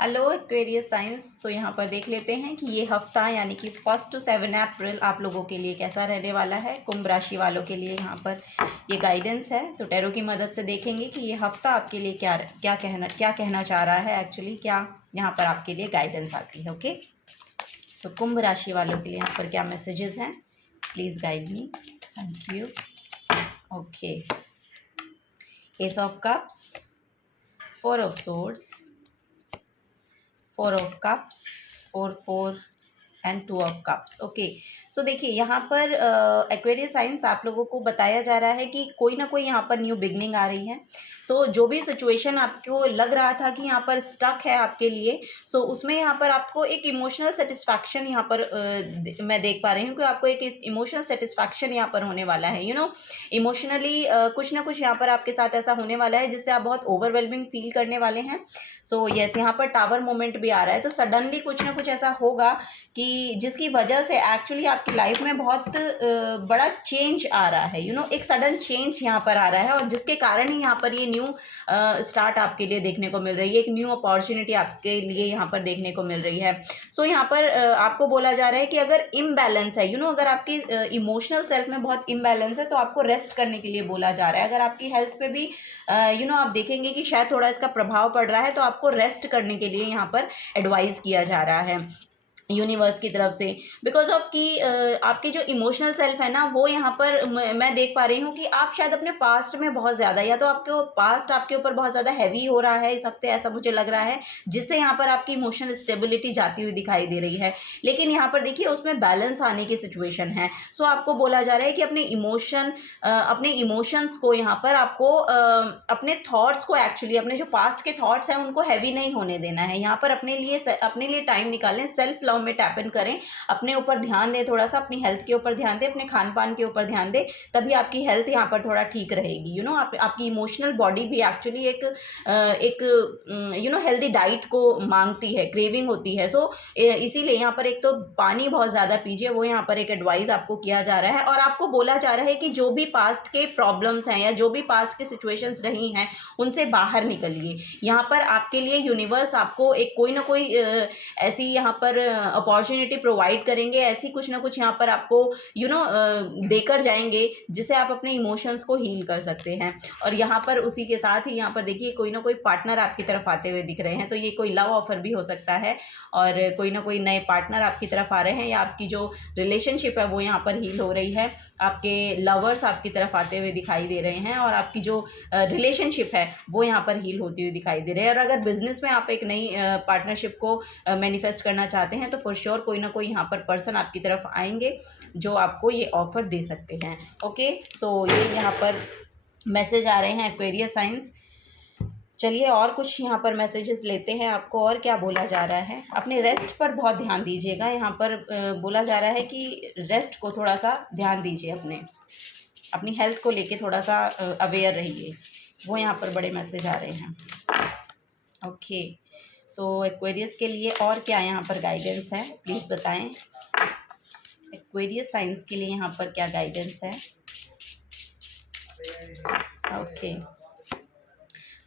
Hello Aquarius science. तो यहाँ पर देख लेते हैं कि ये हफ्ता यानी कि 1 से 7 अप्रैल आप लोगों के लिए कैसा रहने वाला है। कुंभ राशि वालों के लिए यहाँ पर ये गाइडेंस है। तो टैरो की मदद से देखेंगे कि ये हफ्ता आपके लिए क्या कहना चाह रहा है। एक्चुअली क्या यहाँ पर आपके लिए गाइडेंस आती है। ओके, सो कुंभ राशि वालों के लिए यहाँ पर क्या मैसेजेस हैं, please guide me. Thank you. Okay, ace of cups, 4 of swords, 4 of cups, 4 and 2 of cups. Okay, so देखिए यहाँ पर एक्वेरियस साइंस आप लोगों को बताया जा रहा है कि कोई ना कोई यहाँ पर न्यू बिगनिंग आ रही है। सो जो भी सिचुएशन आपको लग रहा था कि यहाँ पर स्टक है आपके लिए, सो उसमें यहाँ पर आपको एक इमोशनल सेटिस्फैक्शन यहाँ पर मैं देख पा रही हूँ कि आपको एक इमोशनल सेटिस्फैक्शन यहाँ पर होने वाला है। इमोशनली कुछ ना कुछ यहाँ पर आपके साथ ऐसा होने वाला है जिससे आप बहुत ओवरवेलमिंग फील करने वाले हैं। सो यस, यहाँ पर टावर मोमेंट भी आ रहा है। तो सडनली कुछ ना कुछ ऐसा होगा कि जिसकी वजह से एक्चुअली आपकी लाइफ में बहुत बड़ा चेंज आ रहा है। एक सडन चेंज यहाँ पर आ रहा है और जिसके कारण ही यहाँ पर ये न्यू स्टार्ट आपके लिए देखने को मिल रही है। एक न्यू अपॉर्चुनिटी आपके लिए यहाँ पर देखने को मिल रही है। सो यहाँ पर आपको बोला जा रहा है कि अगर इम्बैलेंस है, अगर आपकी इमोशनल सेल्फ में बहुत इम्बैलेंस है तो आपको रेस्ट करने के लिए बोला जा रहा है। अगर आपकी हेल्थ पे भी आप देखेंगे कि शायद थोड़ा इसका प्रभाव पड़ रहा है, तो आपको रेस्ट करने के लिए यहाँ पर एडवाइस किया जा रहा है यूनिवर्स की तरफ से। बिकॉज ऑफ कि आपकी जो इमोशनल सेल्फ है ना, वो यहाँ पर मैं देख पा रही हूँ कि आप शायद अपने पास्ट में बहुत ज़्यादा, या तो आपके पास्ट आपके ऊपर बहुत ज़्यादा हैवी हो रहा है इस हफ्ते, ऐसा मुझे लग रहा है, जिससे यहाँ पर आपकी इमोशनल स्टेबिलिटी जाती हुई दिखाई दे रही है। लेकिन यहाँ पर देखिए उसमें बैलेंस आने की सिचुएशन है। सो आपको बोला जा रहा है कि अपने इमोशंस को यहाँ पर आपको अपने थॉट्स को, एक्चुअली अपने जो पास्ट के थॉट्स हैं उनको हैवी नहीं होने देना है। यहाँ पर अपने लिए टाइम निकालें, सेल्फ लव में टैप इन करें, अपने ऊपर ध्यान दें, थोड़ा सा अपनी हेल्थ के ऊपर ध्यान दें, अपने खान पान के ऊपर ध्यान दें, तभी आपकी हेल्थ यहाँ पर थोड़ा ठीक रहेगी। आपकी इमोशनल बॉडी भी एक्चुअली एक हेल्दी डाइट को मांगती है, क्रेविंग होती है। सो इसीलिए यहाँ पर एक तो पानी बहुत ज़्यादा पीजिए, वो यहाँ पर एक एडवाइस आपको किया जा रहा है। और आपको बोला जा रहा है कि जो भी पास्ट के प्रॉब्लम्स हैं या जो भी पास्ट की सिचुएशंस रही हैं उनसे बाहर निकलिए। यहाँ पर आपके लिए यूनिवर्स आपको एक कोई ना कोई ऐसी यहाँ पर अपॉर्चुनिटी प्रोवाइड करेंगे, ऐसी कुछ ना कुछ यहाँ पर आपको देकर जाएंगे जिससे आप अपने इमोशंस को हील कर सकते हैं। और यहाँ पर उसी के साथ ही यहाँ पर देखिए कोई ना कोई पार्टनर आपकी तरफ आते हुए दिख रहे हैं। तो ये कोई लव ऑफर भी हो सकता है और कोई ना कोई नए पार्टनर आपकी तरफ आ रहे हैं, या आपकी जो रिलेशनशिप है वो यहाँ पर हील हो रही है। आपके लवर्स आपकी तरफ आते हुए दिखाई दे रहे हैं और आपकी जो रिलेशनशिप है वो यहाँ पर हील होती हुई दिखाई दे रही है। और अगर बिजनेस में आप एक नई पार्टनरशिप को मैनिफेस्ट करना चाहते हैं तो फॉर श्योर कोई ना कोई यहाँ पर पर्सन आपकी तरफ आएंगे जो आपको ये ऑफर दे सकते हैं। ओके, सो ये यहाँ पर मैसेज आ रहे हैं एक्वेरियस साइंस। चलिए और कुछ यहाँ पर मैसेजेस लेते हैं, आपको और क्या बोला जा रहा है। अपने रेस्ट पर बहुत ध्यान दीजिएगा। यहाँ पर बोला जा रहा है कि रेस्ट को थोड़ा सा ध्यान दीजिए, अपनी हेल्थ को लेके थोड़ा सा अवेयर रहिए, वो यहाँ पर बड़े मैसेज आ रहे हैं। ओके, तो एक्वेरियस के लिए और क्या यहाँ पर गाइडेंस है, प्लीज़ बताएं। एक्वेरियस साइंस के लिए यहाँ पर क्या गाइडेंस है। ओके,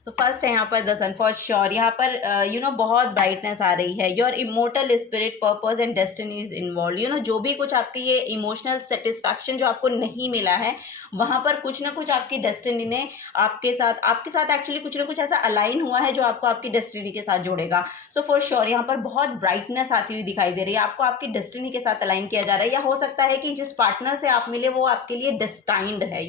सो फर्स्ट है यहाँ पर द सन। फॉर श्योर यहाँ पर बहुत ब्राइटनेस आ रही है। Your immortal spirit, purpose and destiny is involve. जो भी कुछ आपकी ये इमोशनल सेटिस्फैक्शन जो आपको नहीं मिला है, वहाँ पर कुछ ना कुछ आपकी डेस्टिनी ने आपके साथ एक्चुअली कुछ ना कुछ ऐसा अलाइन हुआ है जो आपको आपकी डेस्टिनी के साथ जोड़ेगा। सो फॉर श्योर यहाँ पर बहुत ब्राइटनेस आती हुई दिखाई दे रही है, आपको आपकी डेस्टिनी के साथ अलाइन किया जा रहा है। या हो सकता है कि जिस पार्टनर से आप मिले वो आपके लिए डेस्टाइंड है।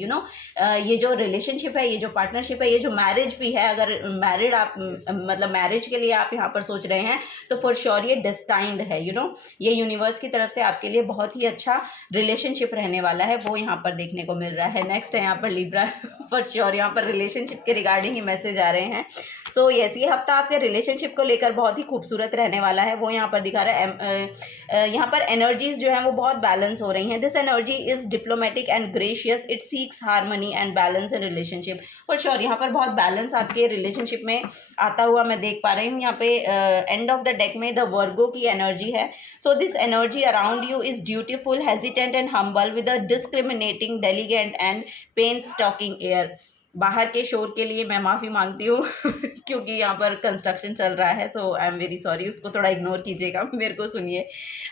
ये जो रिलेशनशिप है, ये जो पार्टनरशिप है, ये जो मैरिज भी है, अगर मैरिड आप मतलब मैरिज के लिए आप यहाँ पर सोच रहे हैं तो फॉर श्योर ये डेस्टाइंड है। ये यूनिवर्स की तरफ से आपके लिए बहुत ही अच्छा रिलेशनशिप रहने वाला है, वो यहाँ पर देखने को मिल रहा है। नेक्स्ट है यहाँ पर लिब्रा। फॉर श्योर यहाँ पर रिलेशनशिप के रिगार्डिंग ही मैसेज आ रहे हैं। सो यस, ये हफ्ता आपके रिलेशनशिप को लेकर बहुत ही खूबसूरत रहने वाला है, वो यहाँ पर दिखा रहा है। यहाँ पर एनर्जीज जो हैं वो बहुत बैलेंस हो रही हैं। This energy is diplomatic and gracious, it seeks harmony and balance in relationship. For sure यहाँ पर बहुत बैलेंस आपके रिलेशनशिप में आता हुआ मैं देख पा रही हूँ। यहाँ पे एंड ऑफ द डेक में द वर्गो की एनर्जी है। So this energy around you is dutiful, hesitant and humble with a discriminating, diligent and painstaking air. बाहर के शोर के लिए मैं माफ़ी मांगती हूँ क्योंकि यहाँ पर कंस्ट्रक्शन चल रहा है, सो आई एम वेरी सॉरी, उसको थोड़ा इग्नोर कीजिएगा, मेरे को सुनिए।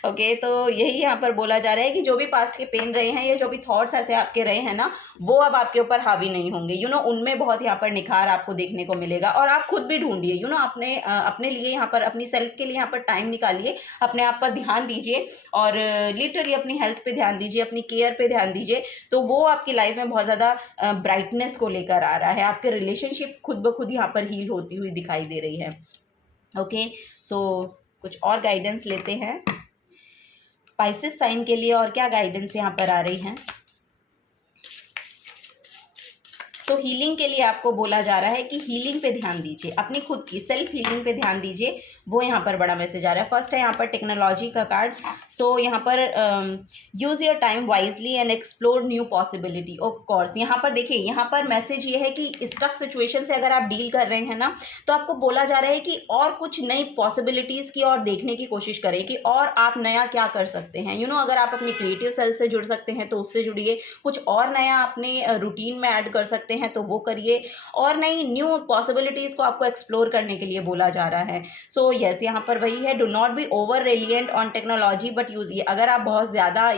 ओके, तो यही यहाँ पर बोला जा रहा है कि जो भी पास्ट के पेन रहे हैं या जो भी थॉट्स ऐसे आपके रहे हैं ना, वो अब आपके ऊपर हावी नहीं होंगे। उनमें बहुत यहाँ पर निखार आपको देखने को मिलेगा। और आप खुद भी ढूंढिए, अपने लिए यहाँ पर, अपनी सेल्फ के लिए यहाँ पर टाइम निकालिए, अपने आप पर ध्यान दीजिए और लिटरली अपनी हेल्थ पे ध्यान दीजिए, अपनी केयर पे ध्यान दीजिए। तो वो आपकी लाइफ में बहुत ज़्यादा ब्राइटनेस को लेकर आ रहा है। आपके रिलेशनशिप खुद ब खुद यहाँ पर हील होती हुई दिखाई दे रही है। ओके, सो कुछ और गाइडेंस लेते हैं पाइसेस साइन के लिए, और क्या गाइडेंस यहाँ पर आ रही है। तो हीलिंग के लिए आपको बोला जा रहा है कि हीलिंग पे ध्यान दीजिए, अपनी खुद की सेल्फ हीलिंग पे ध्यान दीजिए, वो यहाँ पर बड़ा मैसेज आ रहा है। फर्स्ट है यहाँ पर टेक्नोलॉजी का कार्ड। सो यहाँ पर use your time wisely and explore new possibility. Of course यहाँ पर देखिए, यहाँ पर मैसेज ये है कि स्टक सिचुएशन से अगर आप डील कर रहे हैं ना, तो आपको बोला जा रहा है कि और कुछ नई पॉसिबिलिटीज़ की और देखने की कोशिश करें कि और आप नया क्या कर सकते हैं। अगर आप अपनी क्रिएटिव सेल्फ से जुड़ सकते हैं तो उससे जुड़िए, कुछ और नया अपने रूटीन में ऐड कर सकते हैं तो वो करिए, और नई न्यू पॉसिबिलिटीज़ को आपको एक्सप्लोर करने के लिए बोला जा रहा है। सो यस, यहाँ पर वही है, do not be over reliant on technology but use. अगर आप बहुत ज़्यादा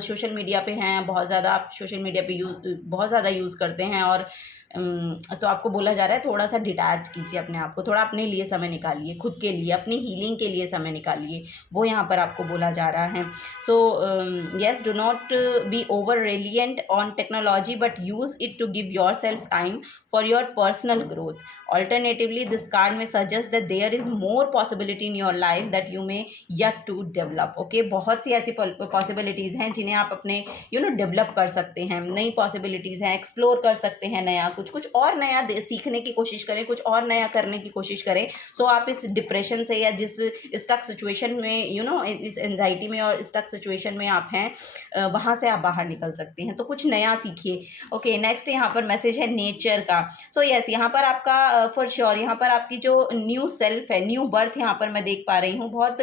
सोशल मीडिया पे हैं, बहुत ज़्यादा आप सोशल मीडिया पे बहुत ज़्यादा यूज़ करते हैं, और तो आपको बोला जा रहा है थोड़ा सा डिटैच कीजिए अपने आप को, थोड़ा अपने लिए समय निकालिए, खुद के लिए, अपनी हीलिंग के लिए समय निकालिए, वो यहाँ पर आपको बोला जा रहा है। So yes, do not be over reliant on technology but use it to give yourself time for your personal growth. Alternatively, this card may suggest that there is more possibility in your life that you may yet to develop. Okay, बहुत सी ऐसी possibilities हैं जिन्हें आप अपने develop कर सकते हैं, नई पॉसिबिलिटीज़ हैं, एक्सप्लोर कर सकते हैं नया, कुछ और नया सीखने की कोशिश करें, कुछ और नया करने की कोशिश करें। सो आप इस डिप्रेशन से या जिस स्टक सिचुएशन में इस एंजाइटी में और स्टक सिचुएशन में आप हैं, वहाँ से आप बाहर निकल सकते हैं, तो कुछ नया सीखिए। ओके, नेक्स्ट यहाँ पर मैसेज है नेचर का। सो यस, यहाँ पर आपका फॉर श्योर यहाँ पर आपकी जो न्यू सेल्फ है, न्यू बर्थ यहाँ पर मैं देख पा रही हूँ। बहुत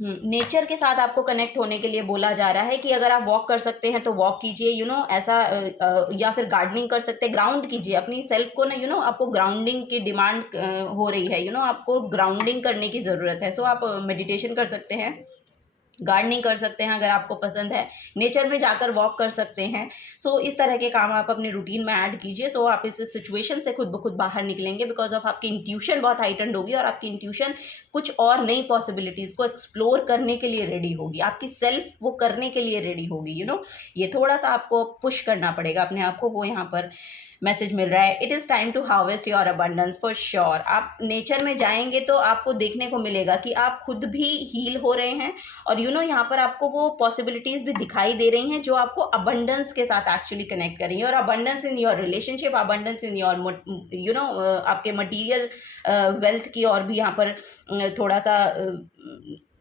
नेचर के साथ आपको कनेक्ट होने के लिए बोला जा रहा है कि अगर आप वॉक कर सकते हैं तो वॉक कीजिए, ऐसा या फिर गार्डनिंग कर सकते हैं, ग्राउंड कीजिए अपनी सेल्फ को ना, आपको ग्राउंडिंग की डिमांड हो रही है, आपको ग्राउंडिंग करने की ज़रूरत है। सो आप मेडिटेशन कर सकते हैं, गार्डनिंग कर सकते हैं, अगर आपको पसंद है नेचर में जाकर वॉक कर सकते हैं। सो इस तरह के काम आप अपने रूटीन में ऐड कीजिए। सो आप इस सिचुएशन से खुद ब खुद बाहर निकलेंगे, बिकॉज ऑफ आपकी इंट्यूशन बहुत हाइटेंड होगी और आपकी इंट्यूशन कुछ और नई पॉसिबिलिटीज़ को एक्सप्लोर करने के लिए रेडी होगी, आपकी सेल्फ वो करने के लिए रेडी होगी। ये थोड़ा सा आपको पुश करना पड़ेगा अपने आप को, वो यहाँ पर मैसेज मिल रहा है। It is time to harvest your abundance for sure. आप नेचर में जाएंगे तो आपको देखने को मिलेगा कि आप खुद भी हील हो रहे हैं, और यहाँ पर आपको वो पॉसिबिलिटीज़ भी दिखाई दे रही हैं जो आपको अबंडेंस के साथ एक्चुअली कनेक्ट करेंगी। और abundance in your relationship, abundance in your आपके मटीरियल वेल्थ की, और भी यहाँ पर थोड़ा सा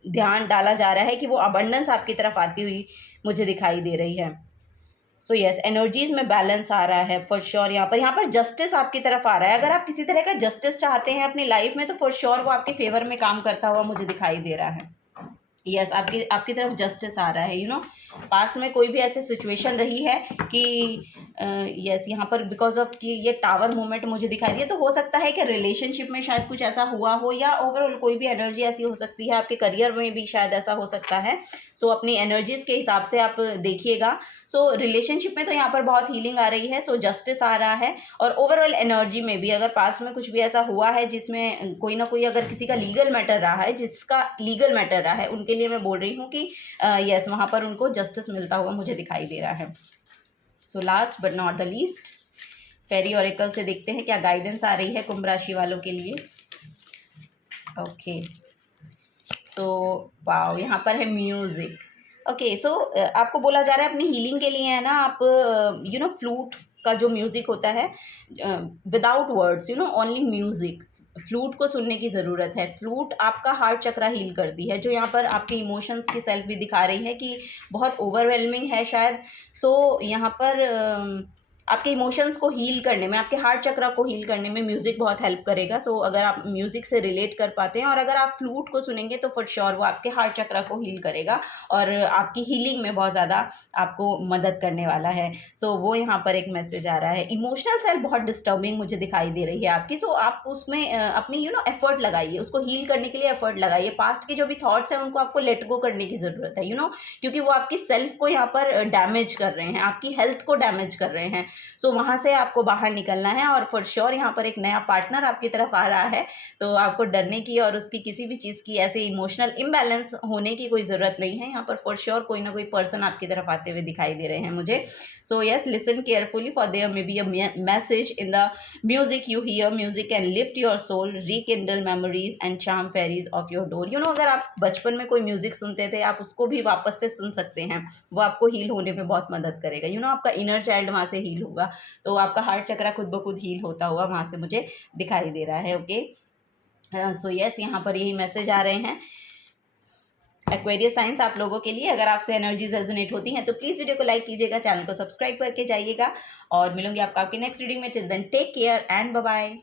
ध्यान डाला जा रहा है कि वो अबंडेंस आपकी तरफ आती हुई मुझे दिखाई दे रही है। सो यस, एनर्जीज में बैलेंस आ रहा है फॉर श्योर। यहाँ पर जस्टिस आपकी तरफ आ रहा है। अगर आप किसी तरह का जस्टिस चाहते हैं अपनी लाइफ में तो फॉर श्योर वो आपके फेवर में काम करता हुआ मुझे दिखाई दे रहा है। यस, आपकी तरफ जस्टिस आ रहा है। पास में कोई भी ऐसी सिचुएशन रही है कि यस, यहाँ पर बिकॉज ऑफ कि ये टावर मूवमेंट मुझे दिखाई दिया, तो हो सकता है कि रिलेशनशिप में शायद कुछ ऐसा हुआ हो, या ओवरऑल कोई भी एनर्जी ऐसी हो सकती है, आपके करियर में भी शायद ऐसा हो सकता है। सो अपनी एनर्जीज के हिसाब से आप देखिएगा। सो रिलेशनशिप में तो यहाँ पर बहुत हीलिंग आ रही है, सो जस्टिस आ रहा है। और ओवरऑल एनर्जी में भी अगर पास में कुछ भी ऐसा हुआ है जिसमें कोई ना कोई, अगर किसी का लीगल मैटर रहा है, जिसका लीगल मैटर रहा है, उनके लिए मैं बोल रही हूँ कि यस, वहाँ पर उनको जस्टिस मिलता हुआ मुझे दिखाई दे रहा है। So last but not the least, fairy oracle से देखते हैं क्या गाइडेंस आ रही है कुंभ राशि वालों के लिए। ओके, सो वाओ, यहाँ पर है म्यूजिक। ओके, सो आपको बोला जा रहा है अपनी हीलिंग के लिए है ना, आप फ्लूट का जो म्यूज़िक होता है, without words, only music, flute को सुनने की ज़रूरत है। फ्लूट आपका हार्ट चक्रा हील करती है, जो यहाँ पर आपके इमोशंस की सेल्फ भी दिखा रही है कि बहुत ओवरवेलमिंग है शायद। सो यहाँ पर आपके इमोशंस को हील करने में, आपके हार्ट चक्र को हील करने में म्यूज़िक बहुत हेल्प करेगा। सो अगर आप म्यूज़िक से रिलेट कर पाते हैं और अगर आप फ्लूट को सुनेंगे तो फॉर श्योर वो आपके हार्ट चक्र को हील करेगा और आपकी हीलिंग में बहुत ज़्यादा आपको मदद करने वाला है। सो वो यहाँ पर एक मैसेज आ रहा है। इमोशनल सेल्फ बहुत डिस्टर्बिंग मुझे दिखाई दे रही है आपकी। सो आप उसमें अपनी एफर्ट लगाइए, उसको हील करने के लिए एफर्ट लगाइए। पास्ट के जो भी थॉट्स हैं उनको आपको लेट गो करने की ज़रूरत है, क्योंकि वो आपकी सेल्फ को यहाँ पर डैमेज कर रहे हैं, आपकी हेल्थ को डैमेज कर रहे हैं। सो वहाँ से आपको बाहर निकलना है और फॉर श्योर यहाँ पर एक नया पार्टनर आपकी तरफ आ रहा है, तो आपको डरने की और उसकी किसी भी चीज़ की ऐसे इमोशनल इम्बैलेंस होने की कोई ज़रूरत नहीं है। यहाँ पर फॉर श्योर कोई ना कोई पर्सन आपकी तरफ आते हुए दिखाई दे रहे हैं मुझे। So yes, listen carefully for there may be a message in the music you hear. Music can lift your soul, rekindle memories and charm fairies of your door. अगर आप बचपन में कोई म्यूजिक सुनते थे, आप उसको भी वापस से सुन सकते हैं, वो आपको हील होने में बहुत मदद करेगा। आपका इनर चाइल्ड वहाँ से हील होगा, तो आपका हार्ट चक्र खुद ब खुद हील होता हुआ वहाँ से मुझे दिखाई दे रहा है। ओके, सो यस, यहाँ पर यही मैसेज आ रहे हैं एक्वेरियस साइंस आप लोगों के लिए। अगर आपसे एनर्जीज रेजोनेट होती हैं तो प्लीज़ वीडियो को लाइक कीजिएगा, चैनल को सब्सक्राइब करके जाइएगा और मिलूंगी आपको आपकी नेक्स्ट रीडिंग में। Till then take care and bye bye.